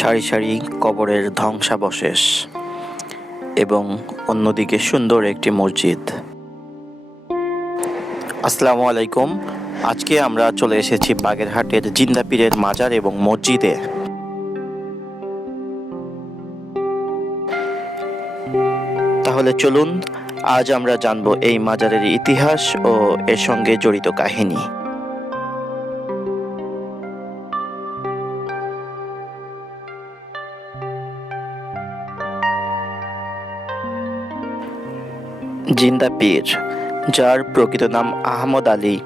সারি সারি কবরের ধ্বংসাবশেষ এবং অন্যদিকে সুন্দর একটি মসজিদ। আসসালামু আলাইকুম। আজকে আমরা চলে এসেছি বাগেরহাটের জিন্দাপীরের মাজার এবং মসজিদে। তাহলে চলুন, আজ আমরা জানব এই মাজারের ইতিহাস ও এর সঙ্গে জড়িত কাহিনী। জিন্দা পীর, যার প্রকৃত নাম আহমদ আলী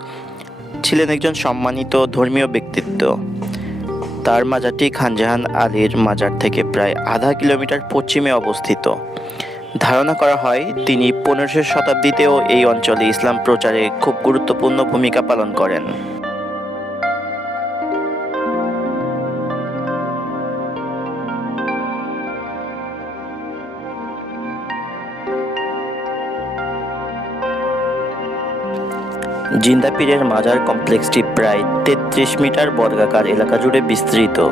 ছিলেন একজন সম্মানিত ধর্মীয় ব্যক্তিত্ব। তার মাজারটি খানজাহান আলীর মাজার থেকে প্রায় আধা কিলোমিটার পশ্চিমে অবস্থিত। ধারণা করা হয়, তিনি পনেরোশো শতাব্দীতেও এই অঞ্চলে ইসলাম প্রচারে খুব গুরুত্বপূর্ণ ভূমিকা পালন করেন। জিন্দাপীরের মাজার কমপ্লেক্সটি প্রায় তেত্রিশ মিটার বর্গাকার এলাকা জুড়ে বিস্তৃত।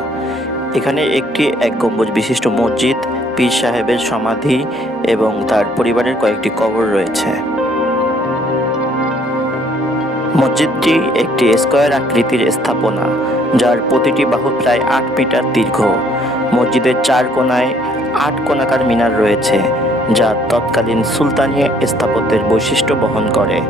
এখানে একটি এক গম্বুজ বিশিষ্ট মসজিদ, পীর সাহেবের সমাধি এবং তার পরিবারের কয়েকটি কবর রয়েছে। মসজিদটি একটি স্কয়ার আকৃতির স্থাপনা, যার প্রতিটি বাহু প্রায় আট মিটার দীর্ঘ। মসজিদের চার কোনায় আট কোনাকার মিনার রয়েছে, যা তৎকালীন সুলতানি স্থাপত্যের বৈশিষ্ট্য বহন করে।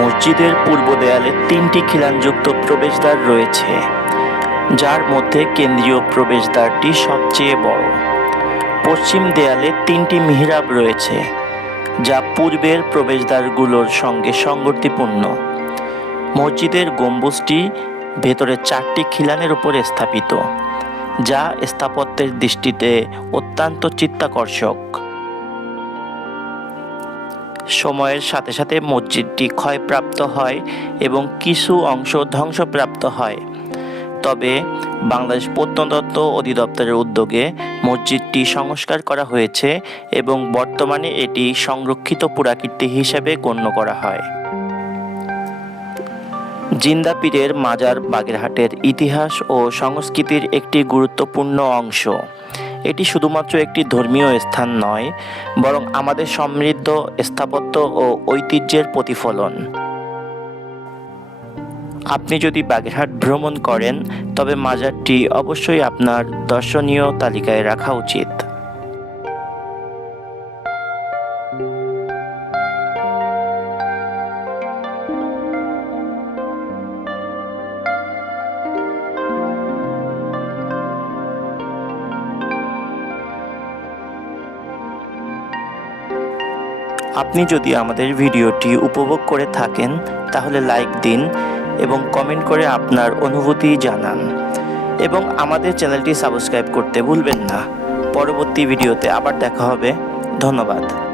মসজিদের পূর্ব দেয়ালে তিনটি খিলানযুক্ত প্রবেশদ্বার রয়েছে, যার মধ্যে কেন্দ্রীয় প্রবেশদ্বারটি সবচেয়ে বড়। পশ্চিম দেয়ালে তিনটি মিহরাব রয়েছে, যা পূর্বের প্রবেশদ্বারগুলোর সঙ্গে সঙ্গতিপূর্ণ মসজিদের গম্বুজটি ভেতরে চারটি খিলানের উপর স্থাপিত, যা স্থাপত্যের দৃষ্টিতে অত্যন্ত চিত্তাকর্ষক। সময়ের সাথে সাথে মসজিদটি ক্ষয়প্রাপ্ত হয় এবং কিছু অংশ ধ্বংসপ্রাপ্ত হয়। তবে বাংলাদেশ প্রত্নতত্ত্ব অধিদপ্তরের উদ্যোগে মসজিদটি সংস্কার করা হয়েছে এবং বর্তমানে এটি সংরক্ষিত পুরাকীর্তি হিসেবে গণ্য করা হয়। জিন্দা পীরের মাজার বাগেরহাটের ইতিহাস ও সংস্কৃতির একটি গুরুত্বপূর্ণ অংশ। এটি শুধুমাত্র একটি ধর্মীয় স্থান নয়, বরং আমাদের সমৃদ্ধ, স্থাপত্য ও ঐতিহ্যের প্রতিফলন। আপনি যদি বাগেরহাট ভ্রমণ করেন, তবে মাজারটি অবশ্যই আপনার দর্শনীয় তালিকায় রাখা উচিত। আপনি যদি আমাদের ভিডিওটি উপভোগ করে থাকেন, তাহলে লাইক দিন এবং কমেন্ট করে আপনার অনুভূতি জানান। এবং আমাদের চ্যানেলটি সাবস্ক্রাইব করতে ভুলবেন না। পরবর্তী ভিডিওতে আবার দেখা হবে। ধন্যবাদ।